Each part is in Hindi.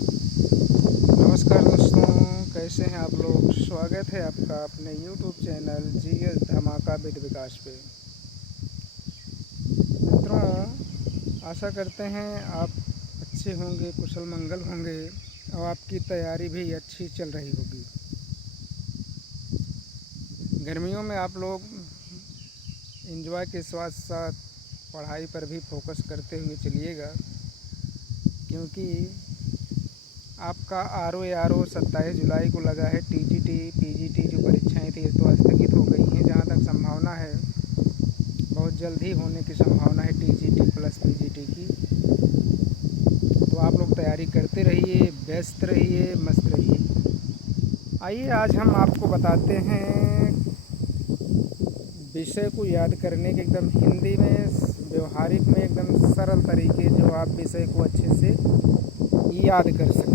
नमस्कार दोस्तों, कैसे हैं आप लोग। स्वागत है आपका अपने YouTube चैनल जीएस धमाका विद विकास पे। मित्रों, आशा करते हैं आप अच्छे होंगे, कुशल मंगल होंगे और आपकी तैयारी भी अच्छी चल रही होगी। गर्मियों में आप लोग एंजॉय के साथ साथ पढ़ाई पर भी फोकस करते हुए चलिएगा, क्योंकि आपका आर ओ 27 जुलाई को लगा है। टीजीटी पीजीटी जो परीक्षाएं थी तो स्थगित हो गई हैं। जहां तक संभावना है, बहुत जल्द ही होने की संभावना है टीजीटी प्लस पीजीटी की। तो आप लोग तैयारी करते रहिए, व्यस्त रहिए, मस्त रहिए। आइए आज हम आपको बताते हैं विषय को याद करने के एकदम हिंदी में, व्यवहारिक में, एकदम सरल तरीके, जो आप विषय को अच्छे से याद कर सकें।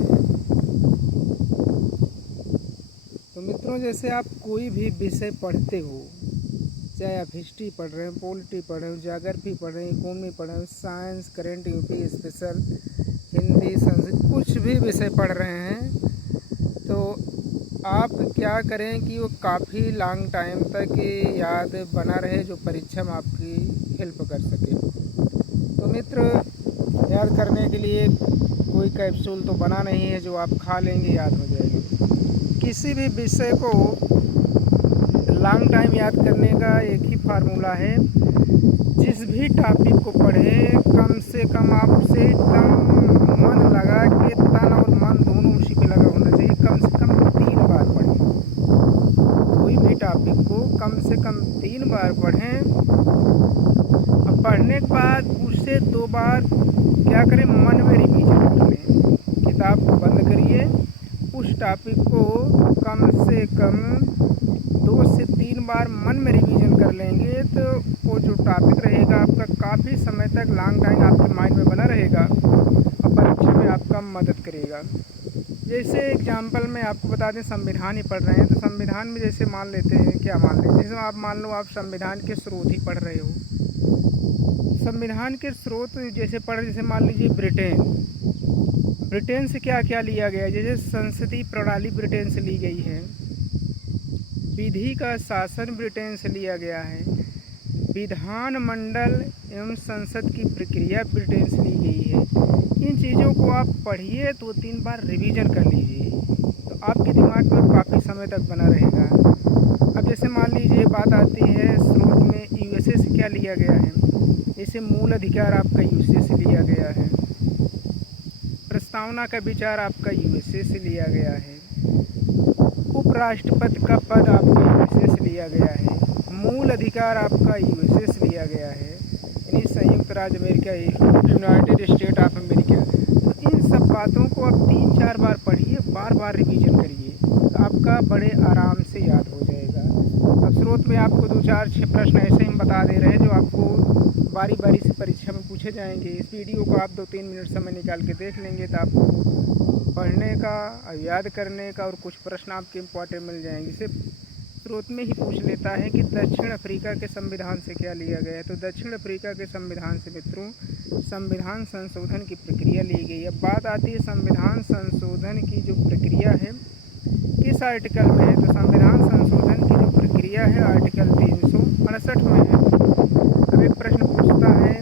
तो मित्रों, जैसे आप कोई भी विषय पढ़ते हो, चाहे आप हिस्ट्री पढ़ रहे हो, पॉलिटी पढ़ रहे हो, ज्योग्राफी पढ़ रहे हो, इकोनॉमी पढ़ रहे हो, science, current, UP special, Hindi, Sanskrit, कुछ भी विषय पढ़ रहे हैं, तो आप क्या करें कि वो काफ़ी लॉन्ग टाइम तक याद बना रहे, जो परीक्षा में आपकी हेल्प कर सके। तो मित्र, याद करने के लिए कोई कैप्सूल तो बना नहीं है जो आप खा लेंगे याद हो जाएगा। किसी भी विषय को लॉन्ग टाइम याद करने का एक ही फार्मूला है। जिस भी टॉपिक को पढ़ें, कम से कम आप उसे एकदम मन लगा के, तन और मन दोनों उसी पे लगा होना चाहिए। कम से कम 3 बार पढ़ें। कोई भी टॉपिक को कम से कम 3 बार पढ़ें। अब पढ़ने के बाद उसे 2 बार क्या करें, मन में रिवीजन कर लें। किताब को बंद करिए, उस टॉपिक को कम से कम 2 से 3 बार मन में रिवीजन कर लेंगे, तो वो जो टॉपिक रहेगा आपका काफ़ी समय तक, लॉन्ग टाइम आपके माइंड में बना रहेगा और परीक्षा में आपका मदद करेगा। जैसे एग्जाम्पल में आपको बता दें, संविधान ही पढ़ रहे हैं, तो संविधान में जैसे मान लेते हैं, क्या मान लेते हैं, जैसे आप मान लो आप संविधान के स्रोत ही पढ़ रहे हो। संविधान के स्रोत जैसे पढ़, जैसे मान लीजिए ब्रिटेन से क्या क्या लिया गया है। जैसे संसदीय प्रणाली ब्रिटेन से ली गई है, विधि का शासन ब्रिटेन से लिया गया है, विधानमंडल एवं संसद की प्रक्रिया ब्रिटेन से ली गई है। इन चीज़ों को आप पढ़िए, 2-3 बार रिवीजन कर लीजिए, तो आपके दिमाग में काफ़ी समय तक बना रहेगा। अब जैसे मान लीजिए बात आती है स्रोत में, यूएसए से क्या लिया गया है। जैसे मूल अधिकार आपका यूएसए से लिया गया है, प्रस्तावना का विचार आपका यूएसए से लिया गया है, उपराष्ट्रपति का पद आपका यूएसए से लिया गया है, मूल अधिकार आपका यूएसए से लिया गया है, यानी संयुक्त राज्य America, United state of America. तो इन सब बातों को आप 3-4 बार पढ़िए, बार बार रिवीजन करिए, तो आपका बड़े आराम से याद हो जाएगा। अब स्रोत में आपको 2-4-6 प्रश्न ऐसे हम बता दे रहे हैं जो आपको बारी बारी से परीक्षा में पूछे जाएंगे। इस वीडियो को आप 2-3 मिनट समय निकाल के देख लेंगे, तो आपको पढ़ने का और याद करने का और कुछ प्रश्न आपके इम्पोर्टेंट मिल जाएंगे। सिर्फ स्रोत में ही पूछ लेता है कि दक्षिण अफ्रीका के संविधान से क्या लिया गया है। तो दक्षिण अफ्रीका के संविधान से मित्रों संविधान संशोधन की प्रक्रिया ली गई। अब बात आती है संविधान संशोधन की जो प्रक्रिया है किस आर्टिकल में है। तो संविधान संशोधन की जो प्रक्रिया है आर्टिकल 359 में है। अब एक प्रश्न पूछता है,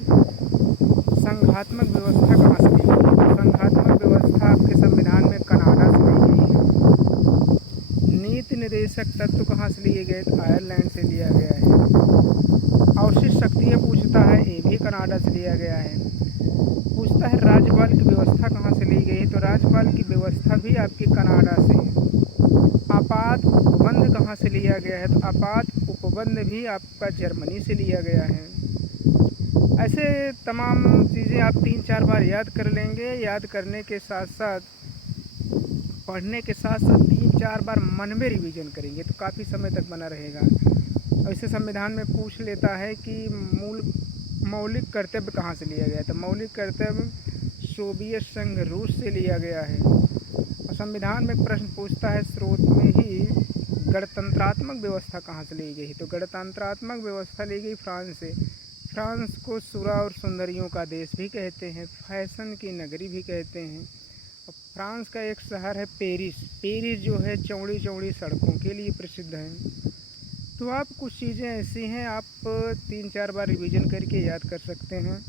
संघात्मक व्यवस्था कहाँ से ली गई है। संघात्मक व्यवस्था आपके संविधान में कनाडा से ली गई है। नीति निर्देशक तत्व कहाँ से लिए गए, तो आयरलैंड से लिया गया है। अवशिष्ट शक्तियाँ पूछता है, ये भी कनाडा से लिया गया है। पूछता है राज्यपाल की व्यवस्था कहाँ से ली गई है, तो राज्यपाल की व्यवस्था भी आपकी कनाडा से है। आपात उपबंध कहाँ से लिया गया है, तो आपात उपबंध भी आपका जर्मनी से लिया गया है। ऐसे तमाम चीज़ें आप 3-4 बार याद कर लेंगे। याद करने के साथ साथ, पढ़ने के साथ साथ 3-4 बार मन में रिवीजन करेंगे, तो काफ़ी समय तक बना रहेगा। और इसे संविधान में पूछ लेता है कि मौलिक कर्तव्य कहाँ से लिया गया है, तो मौलिक कर्तव्य सोवियत संघ रूस से लिया गया है। और संविधान में प्रश्न पूछता है स्रोत में ही, गणतंत्रात्मक व्यवस्था कहाँ से ली गई, तो गणतंत्रात्मक व्यवस्था ली गई फ्रांस से। फ्रांस को सुरा और सुंदरियों का देश भी कहते हैं, फैशन की नगरी भी कहते हैं। फ्रांस का एक शहर है पेरिस। पेरिस जो है चौड़ी चौड़ी सड़कों के लिए प्रसिद्ध है। तो आप कुछ चीज़ें ऐसी हैं आप 3-4 बार रिवीजन करके याद कर सकते हैं।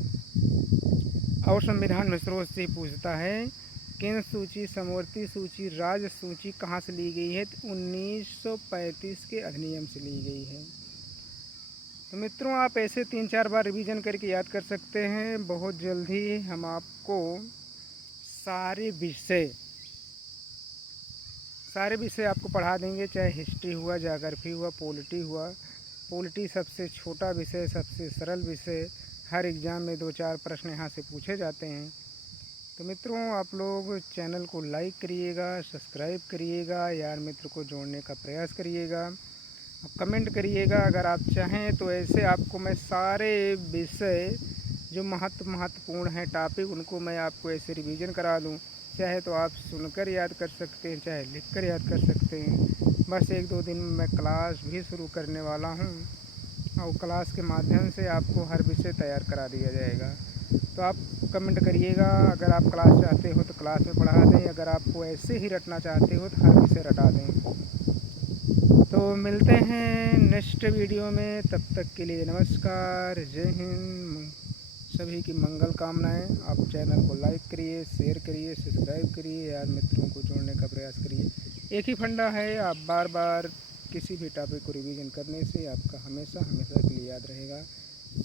और संविधान मित्रों से पूछता है केंद्र सूची, समवर्ती सूची, राज्य सूची कहाँ से ली गई है? तो 1935 के अधिनियम से ली गई है। तो मित्रों आप ऐसे 3-4 बार रिवीजन करके याद कर सकते हैं। बहुत जल्दी हम आपको सारे विषय आपको पढ़ा देंगे, चाहे हिस्ट्री हुआ, ज्योग्राफी हुआ, पॉलिटी हुआ। पॉलिटी सबसे छोटा विषय, सबसे सरल विषय, हर एग्ज़ाम में 2-4 प्रश्न यहाँ से पूछे जाते हैं। तो मित्रों आप लोग चैनल को लाइक करिएगा, सब्सक्राइब करिएगा, यार मित्र को जोड़ने का प्रयास करिएगा, आप कमेंट करिएगा। अगर आप चाहें तो ऐसे आपको मैं सारे विषय जो महत्वपूर्ण हैं टॉपिक, उनको मैं आपको ऐसे रिवीजन करा दूं। चाहे तो आप सुनकर याद कर सकते हैं, चाहे लिखकर याद कर सकते हैं। बस 1-2 दिन में मैं क्लास भी शुरू करने वाला हूं और क्लास के माध्यम से आपको हर विषय तैयार करा दिया जाएगा। तो आप कमेंट करिएगा, अगर आप क्लास चाहते हो तो क्लास में पढ़ा दें, अगर आपको ऐसे ही रटना चाहते हो तो हर विषय रटा दें। तो मिलते हैं नेक्स्ट वीडियो में, तब तक के लिए नमस्कार, जय हिंद। सभी की मंगल कामनाएं। आप चैनल को लाइक करिए, शेयर करिए, सब्सक्राइब करिए, यार मित्रों को जोड़ने का प्रयास करिए। एक ही फंडा है, आप बार बार किसी भी टॉपिक को रिवीजन करने से आपका हमेशा के लिए याद रहेगा।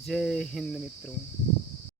जय हिंद मित्रों।